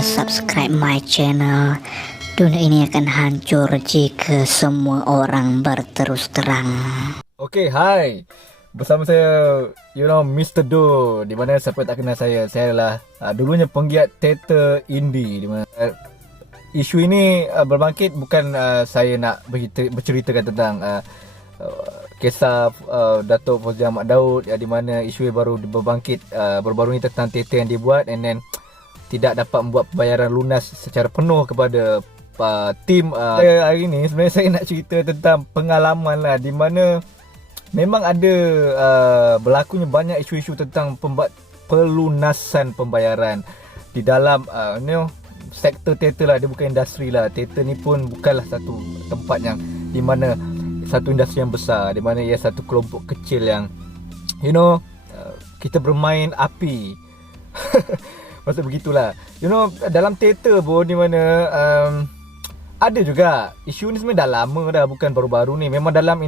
lupa subscribe my channel. Dunia ini akan hancur jika semua orang berterus terang. Okay, hai. Bersama saya, Mr. Do. Di mana siapa tak kenal saya adalah dulunya penggiat teater indie. Di mana isu ini berbangkit bukan saya nak berceritakan tentang kisah Datuk Fauzi Ahmad Daud, di mana isu baru berbangkit baru-baru ni tentang teater yang dibuat and then tidak dapat membuat pembayaran lunas secara penuh kepada tim. Hari ni sebenarnya saya nak cerita tentang pengalaman lah, di mana memang ada berlakunya banyak isu-isu tentang pelunasan pembayaran di dalam sektor teater lah. Dia bukan industri lah. Teater ni pun bukanlah satu tempat yang di mana satu industri yang besar, di mana ia satu kelompok kecil yang kita bermain api. Maksud begitulah. Dalam teater pun di mana ada juga isu ni sebenarnya dah lama dah, bukan baru-baru ni. Memang dalam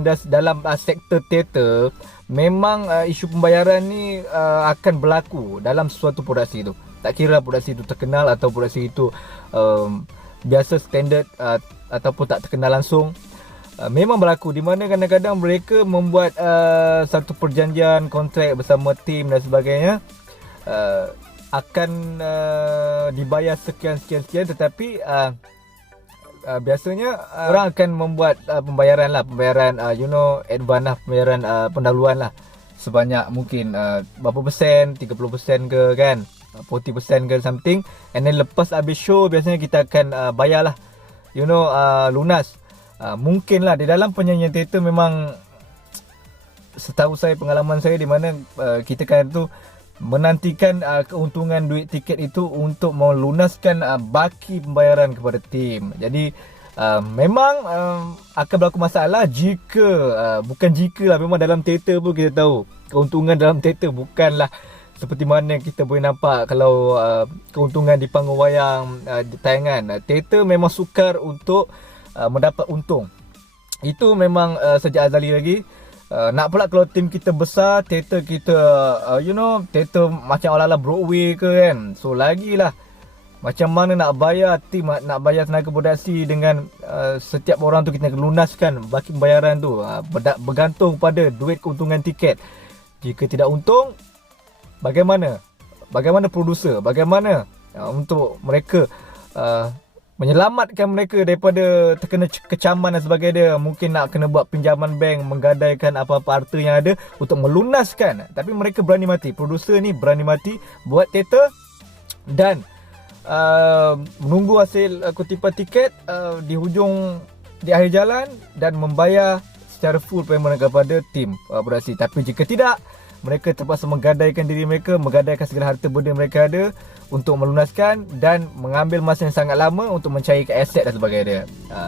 sektor teater memang isu pembayaran ni akan berlaku dalam suatu produksi tu. Tak kira produksi itu terkenal atau produksi itu biasa, standard ataupun tak terkenal langsung. Memang berlaku, di mana kadang-kadang mereka membuat satu perjanjian kontrak bersama tim dan sebagainya, akan dibayar sekian, tetapi biasanya orang akan membuat pembayaran advance lah, pembayaran pendahuluan lah, sebanyak mungkin berapa persen, 30% ke kan, 40% ke something, and then lepas habis show biasanya kita akan bayar lah, lunas. Mungkin lah di dalam penyanyian teater memang setahu saya, pengalaman saya, di mana kita kan tu menantikan keuntungan duit tiket itu untuk melunaskan baki pembayaran kepada tim. Jadi memang akan berlaku masalah jika memang dalam teater pun kita tahu keuntungan dalam teater bukanlah seperti mana kita boleh nampak kalau keuntungan di panggung wayang, di tayangan. Teater memang sukar untuk mendapat untung. Itu memang sejak azali lagi. Nak pula kalau tim kita besar, teater kita teater macam ala-ala Broadway ke kan, so lagilah macam mana nak bayar tim, nak bayar tenaga produksi dengan setiap orang tu kita lunaskan baki pembayaran tu, bergantung pada duit keuntungan tiket. Jika tidak untung, bagaimana produser, bagaimana untuk mereka menyelamatkan mereka daripada terkena kecaman dan sebagainya. Mungkin nak kena buat pinjaman bank, menggadaikan apa-apa harta yang ada untuk melunaskan. Tapi mereka berani mati, produser ni berani mati buat teater dan menunggu hasil kutipan tiket di akhir jalan dan membayar secara full payment kepada tim produksi. Tapi jika tidak, mereka terpaksa menggadaikan diri mereka, menggadaikan segala harta benda mereka ada untuk melunaskan dan mengambil masa yang sangat lama untuk mencairkan aset dan sebagainya.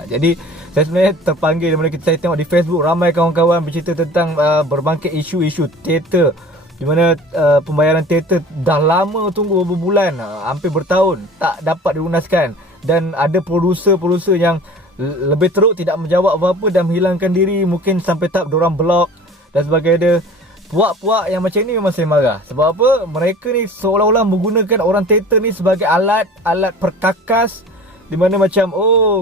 Jadi saya sebenarnya terpanggil, bila saya tengok di Facebook ramai kawan-kawan bercerita tentang berbangkit isu-isu teater, di mana pembayaran teater dah lama tunggu beberapa bulan, hampir bertahun tak dapat dilunaskan, dan ada produser yang lebih teruk tidak menjawab apa-apa dan menghilangkan diri, mungkin sampai tahap diorang blok dan sebagainya. Puak-puak yang macam ni memang saya marah. Sebab apa? Mereka ni seolah-olah menggunakan orang teater ni sebagai alat perkakas, di mana macam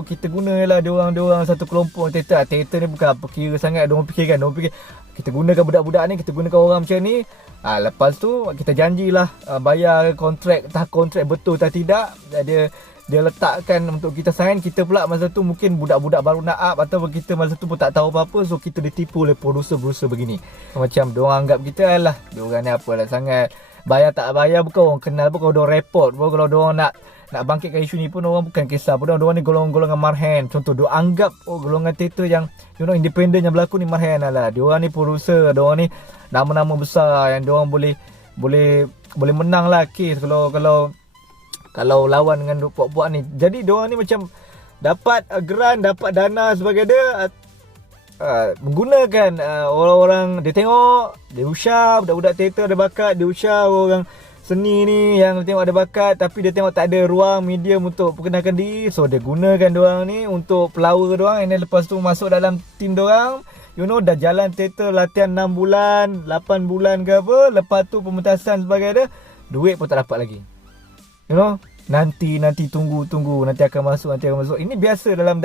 kita gunalah diorang satu kelompok teater. Teater ni bukan apa kira sangat, diorang fikir kita gunakan budak-budak ni, kita gunakan orang macam ni. Lepas tu kita janjilah bayar kontrak, entah kontrak betul atau tidak. Dia letakkan untuk kita sign, kita pula masa tu mungkin budak-budak baru nak up, atau kita masa tu pun tak tahu apa-apa, so kita ditipu oleh produser begini. Macam diorang anggap kita lah, diorang ni apalah sangat, bayar tak bayar bukan orang kenal pun, kalau diorang report pun, kalau diorang nak bangkitkan isu ni pun orang bukan kisah pun. Diorang ni golongan marhan. Contoh, diorang anggap golongan teater yang independen yang berlaku ni marhan lah. Diorang ni produser, diorang ni nama-nama besar yang diorang boleh menang lah kes kalau lawan dengan puak-puak ni. Jadi diorang ni macam dapat grant, dapat dana sebagai dia, menggunakan orang-orang. Dia tengok, dia usah budak-budak teater ada bakat, dia usah orang seni ni yang tengok ada bakat, tapi dia tengok tak ada ruang medium untuk perkenalkan diri, so dia gunakan diorang ni untuk pelawar diorang, and then lepas tu masuk dalam tim diorang. Dah jalan teater latihan 6 bulan, 8 bulan ke apa, lepas tu pementasan sebagainya, duit pun tak dapat lagi. nanti tunggu nanti akan masuk. Ini biasa dalam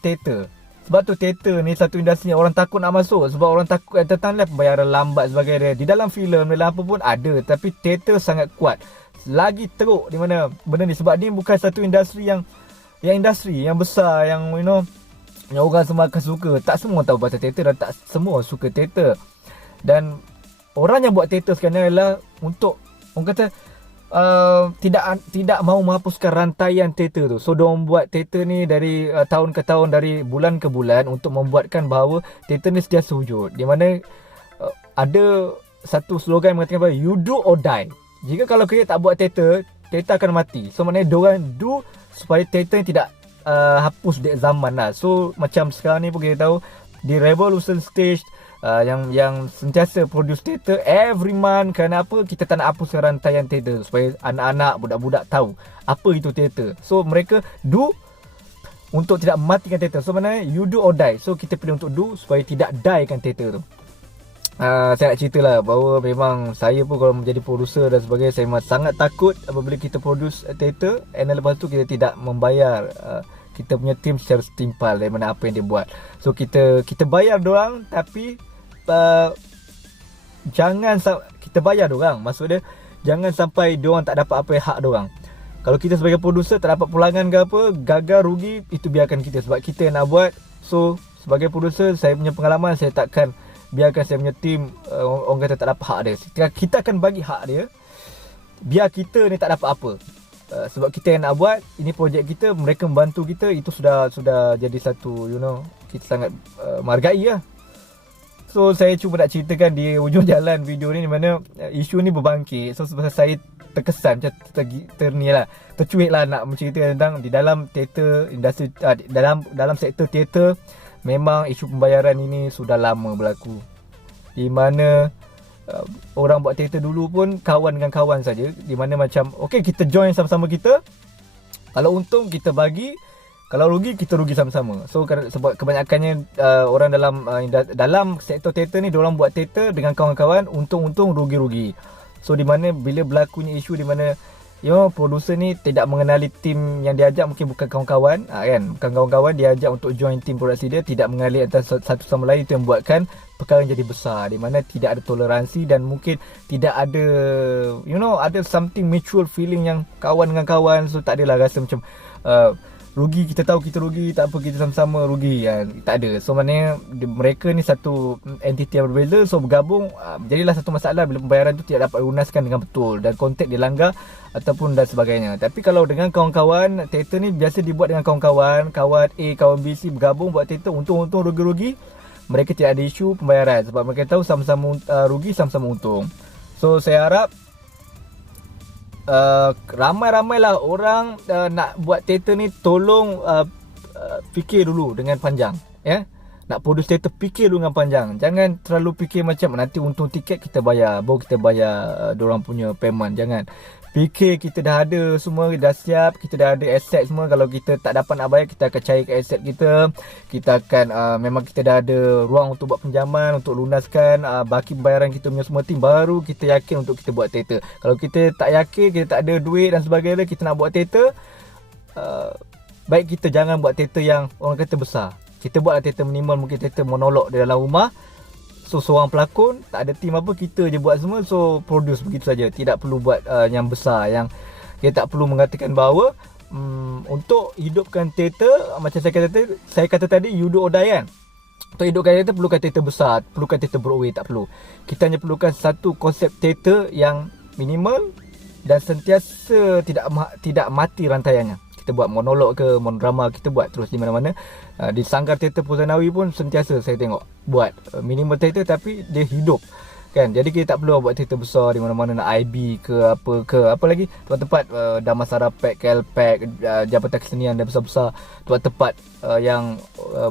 teater. Sebab tu teater ni satu industri yang orang takut nak masuk, sebab orang takut tentang pembayaran lambat sebagainya. Di dalam filem, dalam apa pun ada, tapi teater sangat kuat. Lagi teruk di mana benda ni, sebab ni bukan satu industri yang industri yang besar, yang yang orang semua akan suka. Tak semua tahu pasal teater dan tak semua suka teater. Dan orang yang buat teater sekarang adalah untuk orang kata tidak mau menghapuskan rantaian teater tu. So diorang buat teater ni dari tahun ke tahun, dari bulan ke bulan, untuk membuatkan bahawa teater ni sentiasa wujud. Di mana ada satu slogan yang mengatakan bahawa you do or die. Jika kalau kita tak buat teater akan mati. So maknanya diorang do supaya teater ni tidak hapus dek zaman lah. So macam sekarang ni pun kita tahu di Revolution Stage yang sentiasa produce teater every month. Kerana apa? Kita tak nak hapuskan rantaian teater, supaya anak-anak, budak-budak tahu apa itu teater. So mereka do untuk tidak mematikan teater. So maknanya you do or die. So kita pilih untuk do supaya tidak diekan teater tu. Saya nak cerita lah bahawa memang saya pun kalau menjadi producer dan sebagainya, saya memang sangat takut apabila kita produce teater and lepas tu kita tidak membayar kita punya team secara setimpal dari mana apa yang dia buat. So kita bayar diorang, tapi jangan kita bayar diorang, maksud dia jangan sampai diorang tak dapat apa yang hak diorang. Kalau kita sebagai producer tak dapat pulangan ke apa, gagal, rugi, itu biarkan kita, sebab kita yang nak buat. So sebagai producer, saya punya pengalaman, saya takkan biarkan saya punya team orang kata tak dapat hak dia. Kita akan bagi hak dia, biar kita ni tak dapat apa. Sebab kita yang nak buat, ini projek kita, mereka membantu kita, itu sudah jadi satu kita sangat menghargai lah. So saya cuba nak ceritakan di ujung jalan video ni, di mana isu ni berbangkit. So sebab saya terkesan macam tercuit lah nak menceritakan tentang di dalam teater industri, dalam sektor teater, memang isu pembayaran ini sudah lama berlaku. Di mana orang buat teater dulu pun kawan dengan kawan saja, di mana macam okey, kita join sama-sama kita, kalau untung kita bagi, kalau rugi kita rugi sama-sama. So sebab kebanyakannya orang dalam sektor teater ni, diorang buat teater dengan kawan-kawan, untung-untung, rugi-rugi. So di mana bila berlakunya isu di mana producer ni tidak mengenali tim yang diajak, mungkin bukan kawan-kawan kan, bukan kawan-kawan, dia ajak untuk join tim produksi dia, tidak mengenali antara satu sama lain. Itu yang buatkan perkara jadi besar, di mana tidak ada toleransi dan mungkin tidak ada ada something mutual feeling yang kawan dengan kawan. So tak adalah rasa macam rugi, kita tahu kita rugi, tak apa, kita sama-sama rugi kan. Tak ada. So maknanya mereka ni satu entiti yang berbeza. So bergabung, jadilah satu masalah bila pembayaran tu tidak dapat lunaskan dengan betul dan kontrak dilanggar ataupun dan sebagainya. Tapi kalau dengan kawan-kawan, teater ni biasa dibuat dengan kawan-kawan, kawan A, kawan B, C bergabung buat teater, untung-untung, rugi-rugi, mereka tidak ada isu pembayaran sebab mereka tahu sama-sama rugi, sama-sama untung. So saya harap ramai-ramailah orang nak buat teater ni, tolong fikir dulu dengan panjang, ya. Nak produce teater, fikir dulu dengan panjang. Jangan terlalu fikir macam nanti untung tiket kita bayar, baru kita bayar diorang punya payment. Jangan fikir kita dah ada semua, dah siap, kita dah ada aset semua. Kalau kita tak dapat nak bayar, kita akan cari ke aset kita. Kita akan memang kita dah ada ruang untuk buat pinjaman, untuk lunaskan baki pembayaran kita punya semua tim, baru kita yakin untuk kita buat teater. Kalau kita tak yakin, kita tak ada duit dan sebagainya, kita nak buat teater, baik kita jangan buat teater yang orang kata besar. Kita buatlah teater minimal, mungkin teater monolog di dalam rumah. So seorang pelakon, tak ada tim apa, kita je buat semua. So produce begitu saja, tidak perlu buat yang besar, yang kita tak perlu mengatakan bahawa untuk hidupkan teater, macam saya kata tadi, you do or die kan. Untuk hidupkan teater, perlukan teater besar, perlukan teater Broadway, tak perlu. Kita hanya perlukan satu konsep teater yang minimal dan sentiasa tidak mati rantaiannya. Kita buat monolog ke monodrama, kita buat terus di mana-mana. Di Sanggar Teater Puzanawi pun sentiasa saya tengok buat minimal teater, tapi dia hidup kan. Jadi kita tak perlu buat teater besar di mana-mana, nak IB ke apa lagi, tempat-tempat Damansara Pack, KLPack, Jabatan Kesenian dan besar-besar, tempat-tempat yang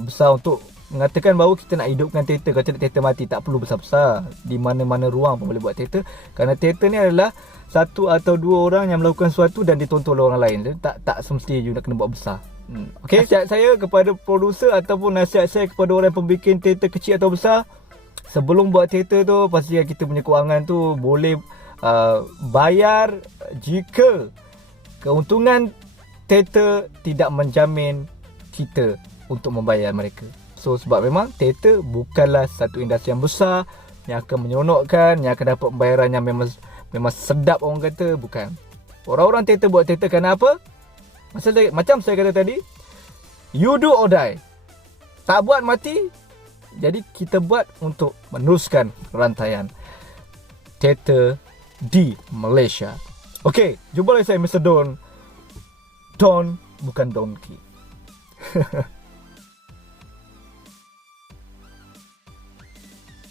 besar untuk mengatakan bahawa kita nak hidupkan teater. Kalau tidak, teater mati. Tak perlu besar-besar, di mana-mana ruang pun boleh buat teater. Kerana teater ni adalah satu atau dua orang yang melakukan sesuatu dan ditonton oleh orang lain. Jadi tak semestinya you nak kena buat besar. Okay, nasihat saya kepada producer ataupun nasihat saya kepada orang yang pembikin teater kecil atau besar, sebelum buat teater tu, pastikan kita punya kewangan tu boleh bayar jika keuntungan teater tidak menjamin kita untuk membayar mereka. So sebab memang teater bukanlah satu industri yang besar yang akan menyeronokkan, yang akan dapat pembayaran yang memang sedap orang kata, bukan. Orang-orang teater buat teater kerana apa? Macam saya kata tadi, you do or die. Tak buat mati. Jadi kita buat untuk meneruskan rantaian teater di Malaysia. Okey, jumpa lagi saya Mr. Don. Don bukan donkey.